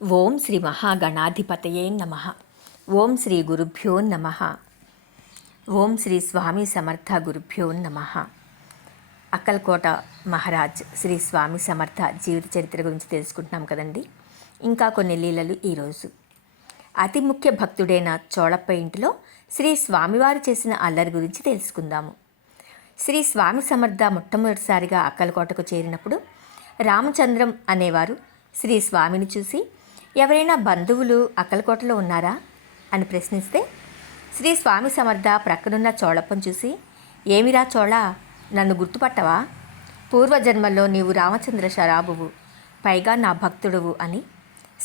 ఓం శ్రీ మహాగణాధిపతయే నమ. ఓం శ్రీ గురుభ్యో నమ. ఓం శ్రీ స్వామి సమర్థ గురుభ్యో నమ. అక్కల్కోట మహారాజ్ శ్రీ స్వామి సమర్థ జీవిత చరిత్ర గురించి తెలుసుకుంటున్నాం కదండి. ఇంకా కొన్ని లీలలు ఈరోజు. అతి ముఖ్య భక్తుడైన చోళప్ప ఇంటిలో శ్రీ స్వామివారు చేసిన అల్లరి గురించి తెలుసుకుందాము. శ్రీ స్వామి సమర్థ మొట్టమొదటిసారిగా అక్కలకోటకు చేరినప్పుడు రామచంద్రం అనేవారు శ్రీ స్వామిని చూసి, ఎవరైనా బంధువులు అక్కలకోటలో ఉన్నారా అని ప్రశ్నిస్తే, శ్రీ స్వామి సమర్థ ప్రక్కనున్న చోళప్పను చూసి, ఏమిరా చోళ, నన్ను గుర్తుపట్టవా? పూర్వజన్మల్లో నీవు రామచంద్ర శరాబువు, పైగా నా భక్తుడువు అని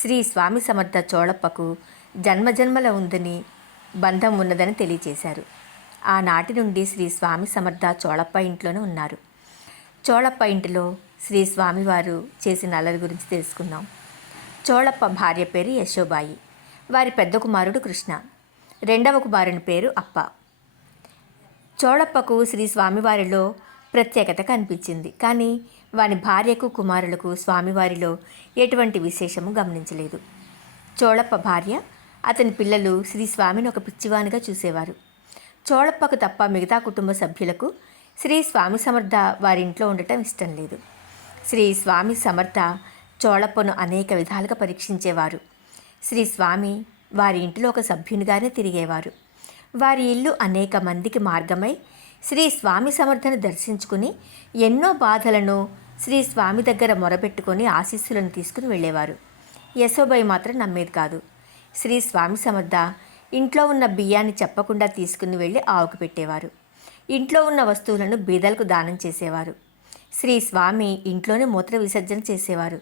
శ్రీ స్వామి సమర్థ చోళప్పకు జన్మజన్మల ఉందని, బంధం ఉన్నదని తెలియచేశారు. ఆనాటి నుండి శ్రీ స్వామి సమర్థ చోళప్ప ఇంట్లోనే ఉన్నారు. చోళప్ప ఇంటిలో శ్రీ స్వామివారు చేసిన అల్లరి గురించి తెలుసుకుందాం. చోళప్ప భార్య పేరు యశోబాయి. వారి పెద్ద కుమారుడు కృష్ణ. రెండవ కుమారుని పేరు అప్ప. చోళప్పకు శ్రీ స్వామివారిలో ప్రత్యేకత కనిపించింది. కానీ వారి భార్యకు కుమారులకు స్వామివారిలో ఎటువంటి విశేషము గమనించలేదు. చోళప్ప భార్య, అతని పిల్లలు శ్రీ స్వామిని ఒక పిచ్చివానిగా చూసేవారు. చోళప్పకు తప్ప మిగతా కుటుంబ సభ్యులకు శ్రీ స్వామి సమర్థ వారింట్లో ఉండటం ఇష్టం లేదు. శ్రీ స్వామి సమర్థ చోళప్పను అనేక విధాలుగా పరీక్షించేవారు. శ్రీ స్వామి వారి ఇంటిలో ఒక సభ్యునిగానే తిరిగేవారు. వారి ఇల్లు అనేక మందికి మార్గమై శ్రీ స్వామి సమర్థను దర్శించుకుని ఎన్నో బాధలను శ్రీ స్వామి దగ్గర మొరబెట్టుకొని ఆశీస్సులను తీసుకుని వెళ్ళేవారు. యశోబాయి మాత్రం నమ్మేది కాదు. శ్రీ స్వామి సమర్థ ఇంట్లో ఉన్న బియ్యాన్ని చెప్పకుండా తీసుకుని వెళ్ళి ఆవుకు పెట్టేవారు. ఇంట్లో ఉన్న వస్తువులను బీదలకు దానం చేసేవారు. శ్రీ స్వామి ఇంట్లోనే మూత్ర విసర్జన చేసేవారు.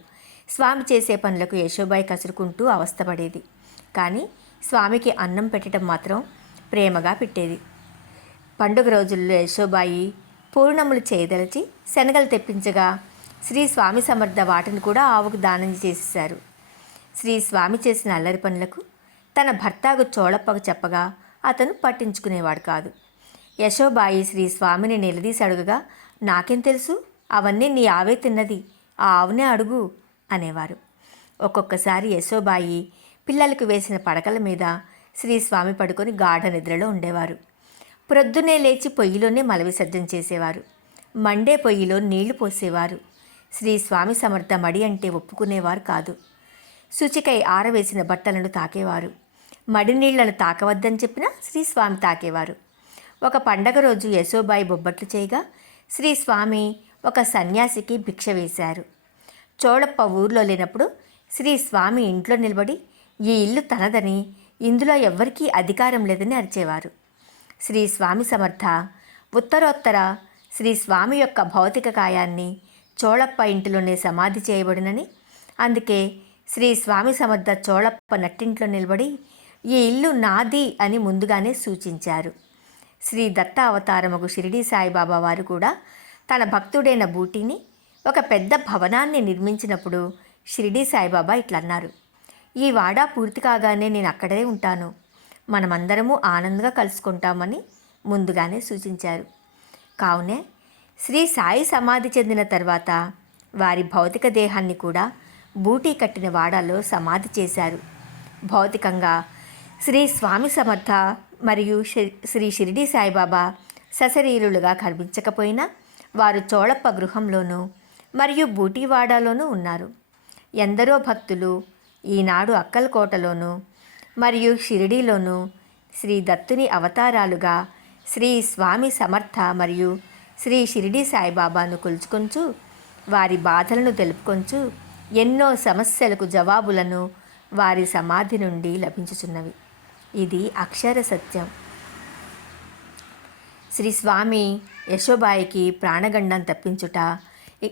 స్వామి చేసే పనులకు యశోబాయి కసురుకుంటూ అవస్థపడేది. కానీ స్వామికి అన్నం పెట్టడం మాత్రం ప్రేమగా పెట్టేది. పండుగ రోజుల్లో యశోబాయి పూర్ణములు చేయదలిచి శనగలు తెప్పించగా శ్రీ స్వామి సమర్థ వాటిని కూడా ఆవుకు దానం చేసేశారు. శ్రీ స్వామి చేసిన అల్లరి పనులకు తన భర్తకు చోళప్పకు చెప్పగా అతను పట్టించుకునేవాడు కాదు. యశోబాయి శ్రీ స్వామిని నిలదీసి అడుగగా, నాకేం తెలుసు, అవన్నీ నీ ఆవే తిన్నది, ఆ ఆవునే అడుగు అనేవారు. ఒక్కొక్కసారి యశోబాయి పిల్లలకు వేసిన పడకల మీద శ్రీ స్వామి పడుకొని గాఢ నిద్రలో ఉండేవారు. ప్రొద్దునే లేచి పొయ్యిలోనే మల విసర్జన చేసేవారు. మండే పొయ్యిలో నీళ్లు పోసేవారు. శ్రీ స్వామి సమర్థ మడి అంటే ఒప్పుకునేవారు కాదు. శుచికై ఆరవేసిన బట్టలను తాకేవారు. మడి నీళ్లను తాకవద్దని చెప్పినా శ్రీ స్వామి తాకేవారు. ఒక పండగ రోజు యశోబాయి బొబ్బట్లు చేయగా శ్రీ స్వామి ఒక సన్యాసికి భిక్ష వేశారు. చోళప్ప ఊర్లో లేనప్పుడు శ్రీ స్వామి ఇంట్లో నిలబడి, ఈ ఇల్లు తనదని, ఇందులో ఎవ్వరికీ అధికారం లేదని అరిచేవారు. శ్రీ స్వామి సమర్థ ఉత్తరోత్తర శ్రీ స్వామి యొక్క భౌతిక కాయాన్ని చోళప్ప ఇంటిలోనే సమాధి చేయబడినని, అందుకే శ్రీ స్వామి సమర్థ చోళప్ప నట్టింట్లో నిలబడి, ఈ ఇల్లు నాది అని ముందుగానే సూచించారు. శ్రీ దత్త అవతారముకు షిరిడీ సాయిబాబా వారు కూడా తన భక్తుడైన బూటీని ఒక పెద్ద భవనాన్ని నిర్మించినప్పుడు షిరిడీ సాయిబాబా ఇట్లన్నారు, ఈ వాడా పూర్తి కాగానే నేను అక్కడే ఉంటాను, మనమందరము ఆనందంగా కలుసుకుంటామని ముందుగానే సూచించారు. కావునే శ్రీ సాయి సమాధి చెందిన తర్వాత వారి భౌతిక దేహాన్ని కూడా బూటీ కట్టిన వాడాలో సమాధి చేశారు. భౌతికంగా శ్రీ స్వామి సమర్థ మరియు శ్రీ షిరిడీ సాయిబాబా సశరీరులుగా కనిపించకపోయినా వారు చోళప్ప గృహంలోనూ మరియు బూటీవాడాలోనూ ఉన్నారు. ఎందరో భక్తులు ఈనాడు అక్కల్కోటలోనూ మరియు షిరిడీలోనూ శ్రీ దత్తుని అవతారాలుగా శ్రీ స్వామి సమర్థ మరియు శ్రీ షిరిడీ సాయిబాబాను కొలుచుకొంచు వారి బాధలను తెలుపుకొంచు ఎన్నో సమస్యలకు జవాబులను వారి సమాధి నుండి లభించుచున్నవి. ఇది అక్షర సత్యం. శ్రీ స్వామి యశోబాయికి ప్రాణగండం తప్పించుట,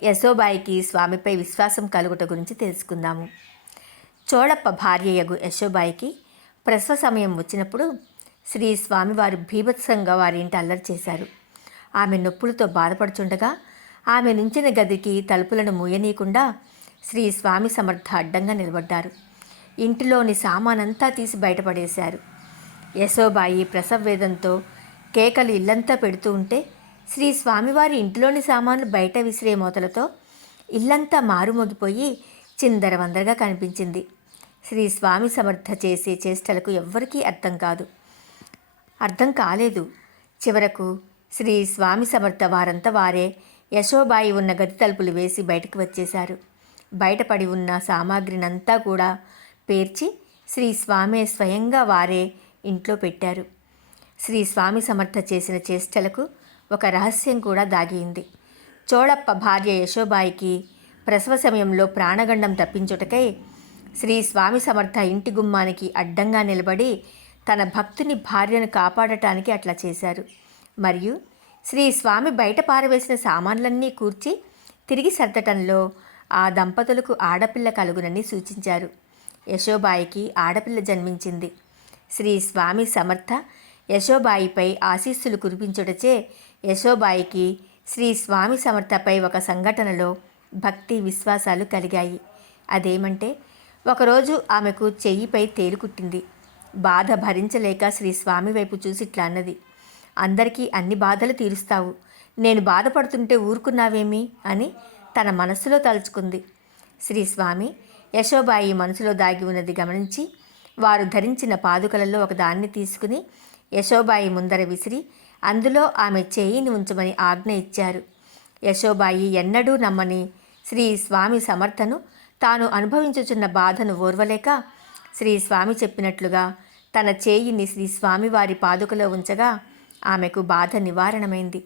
యశోబాయికి స్వామిపై విశ్వాసం కలుగుట గురించి తెలుసుకుందాము. చోళప్ప భార్యయగు యశోబాయికి ప్రసవ సమయం వచ్చినప్పుడు శ్రీ స్వామివారు భీభత్సంగా వారి ఇంటి అల్లరి చేశారు. ఆమె నొప్పులతో బాధపడుచుండగా ఆమె నుంచిన గదికి తలుపులను మూయనీయకుండా శ్రీ స్వామి సమర్థ అడ్డంగా నిలబడ్డారు. ఇంటిలోని సామానంతా తీసి బయటపడేశారు. యశోబాయి ప్రసవ వేదంతో కేకలు ఇల్లంతా పెడుతూ ఉంటే శ్రీ స్వామివారి ఇంటిలోని సామాన్లు బయట విసిరే మోతలతో ఇల్లంతా మారుమోగిపోయి చిందరవందరగా కనిపించింది. శ్రీ స్వామి సమర్థ చేసే చేష్టలకు ఎవ్వరికీ అర్థం కాలేదు. చివరకు శ్రీ స్వామి సమర్థ వారంతా వారే యశోబాయి ఉన్న గది తలుపులు వేసి బయటకు వచ్చేశారు. బయటపడి ఉన్న సామాగ్రినంతా కూడా పేర్చి శ్రీ స్వామే స్వయంగా వారే ఇంట్లో పెట్టారు. శ్రీ స్వామి సమర్థ చేసిన చేష్టలకు ఒక రహస్యం కూడా దాగియింది. చోళప్ప భార్య యశోబాయికి ప్రసవ సమయంలో ప్రాణగండం తప్పించుటకై శ్రీ స్వామి సమర్థ ఇంటి గుమ్మానికి అడ్డంగా నిలబడి తన భక్తుని భార్యను కాపాడటానికి అట్లా చేశారు. మరియు శ్రీ స్వామి బయట పారవేసిన సామాన్లన్నీ కూర్చి తిరిగి సర్దటంలో ఆ దంపతులకు ఆడపిల్ల కలుగునని సూచించారు. యశోబాయికి ఆడపిల్ల జన్మించింది. శ్రీ స్వామి సమర్థ యశోబాయిపై ఆశీస్సులు కురిపించుటచే యశోబాయికి శ్రీ స్వామి సమర్థపై ఒక సంఘటనలో భక్తి విశ్వాసాలు కలిగాయి. అదేమంటే, ఒకరోజు ఆమెకు చెయ్యిపై తేలు కుట్టింది. బాధ భరించలేక శ్రీ స్వామి వైపు చూసి ఇట్లా అన్నది, అందరికీ అన్ని బాధలు తీరుస్తావు, నేను బాధపడుతుంటే ఊరుకున్నావేమి అని తన మనస్సులో తలుచుకుంది. శ్రీ స్వామి యశోబాయి మనసులో దాగి ఉన్నది గమనించి వారు ధరించిన పాదుకలలో ఒకదాన్ని తీసుకుని యశోబాయి ముందర విసిరి అందులో ఆమె చేయిని ఉంచమని ఆజ్ఞ ఇచ్చారు. యశోబాయి ఎన్నడూ నమ్మని శ్రీ స్వామి సమర్థను తాను అనుభవించుచున్న బాధను ఓర్వలేక శ్రీ స్వామి చెప్పినట్లుగా తన చేయిని శ్రీ స్వామి వారి పాదుకలో ఉంచగా ఆమెకు బాధ నివారణమైంది.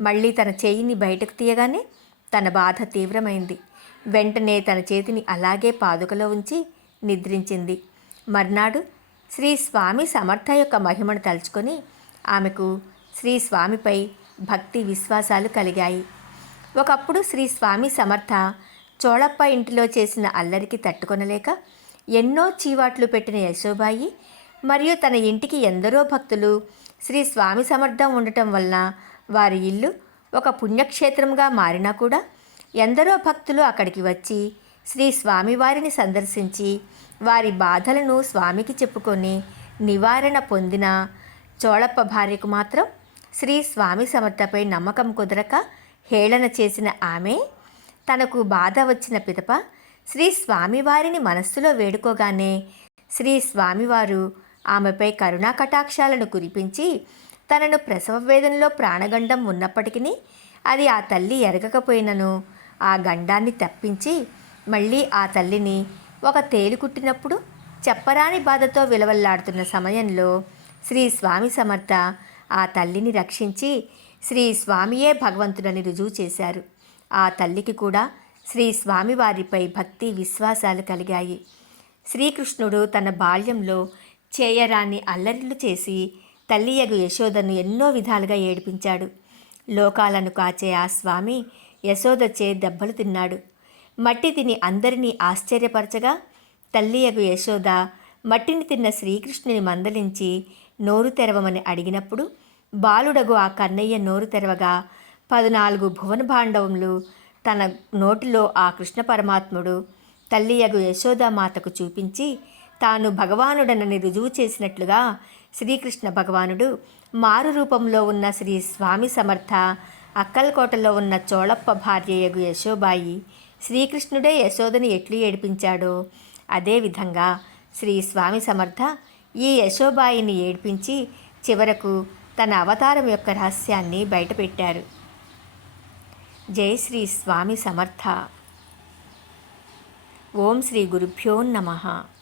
మళ్ళీ తన చేయిని బయటకు తీయగానే తన బాధ తీవ్రమైంది. వెంటనే తన చేతిని అలాగే పాదుకలో ఉంచి నిద్రించింది. మర్నాడు శ్రీ స్వామి సమర్థ యొక్క మహిమను తలుచుకొని ఆమెకు శ్రీ స్వామిపై భక్తి విశ్వాసాలు కలిగాయి. ఒకప్పుడు శ్రీ స్వామి సమర్థ చోళప్ప ఇంటిలో చేసిన అల్లరికి తట్టుకొనలేక ఎన్నో చీవాట్లు పెట్టిన యశోబాయి మరియు తన ఇంటికి ఎందరో భక్తులు శ్రీ స్వామి సమర్థం ఉండటం వలన వారి ఇల్లు ఒక పుణ్యక్షేత్రంగా మారినా కూడా ఎందరో భక్తులు అక్కడికి వచ్చి శ్రీ స్వామివారిని సందర్శించి వారి బాధలను స్వామికి చెప్పుకొని నివారణ పొందిన చోళప్ప భార్యకు మాత్రం శ్రీ స్వామి సమర్థపై నమ్మకం కుదరక హేళన చేసిన ఆమె తనకు బాధ వచ్చిన పిదప శ్రీ స్వామివారిని మనస్సులో వేడుకోగానే శ్రీ స్వామివారు ఆమెపై కరుణా కటాక్షాలను కురిపించి తనను ప్రసవ వేదనలో ప్రాణగండం ఉన్నప్పటికీ అది ఆ తల్లి ఎరగకపోయినను ఆ గండాన్ని తప్పించి మళ్ళీ ఆ తల్లిని ఒక తేలు కుట్టినప్పుడు చెప్పరాని బాధతో విలవల్లాడుతున్న సమయంలో శ్రీ స్వామి సమర్థ ఆ తల్లిని రక్షించి శ్రీ స్వామియే భగవంతుడని రుజువు చేశారు. ఆ తల్లికి కూడా శ్రీ స్వామివారిపై భక్తి విశ్వాసాలు కలిగాయి. శ్రీకృష్ణుడు తన బాల్యంలో చేయరాని అల్లరిలు చేసి తల్లియగు యశోదను ఎన్నో విధాలుగా ఏడిపించాడు. లోకాలను కాచే ఆ స్వామి యశోదచే దెబ్బలు తిన్నాడు. మట్టి తిని అందరినీ ఆశ్చర్యపరచగా తల్లియగు యశోద మట్టిని తిన్న శ్రీకృష్ణుని మందలించి నోరు తెరవమని అడిగినప్పుడు బాలుడగు ఆ కన్నయ్య నోరు తెరవగా 14 భువన భాండవములు తన నోటిలో ఆ కృష్ణ పరమాత్ముడు తల్లియగు యశోదామాతకు చూపించి తాను భగవానుడనని రుజువు చేసినట్లుగా శ్రీకృష్ణ భగవానుడు మారు రూపంలో ఉన్న శ్రీ స్వామి సమర్థ అక్కల్కోటలో ఉన్న చోళప్ప భార్యయగు యశోబాయి శ్రీకృష్ణుడే యశోదని ఎట్లు ఏడిపించాడో అదేవిధంగా శ్రీ స్వామి సమర్థ ఈ యశోబాయిని ఏడిపించి చివరకు తన అవతారం యొక్క రహస్యాన్ని బయటపెట్టారు. జై శ్రీ స్వామి సమర్థ. ఓం శ్రీ గురుభ్యో నమః.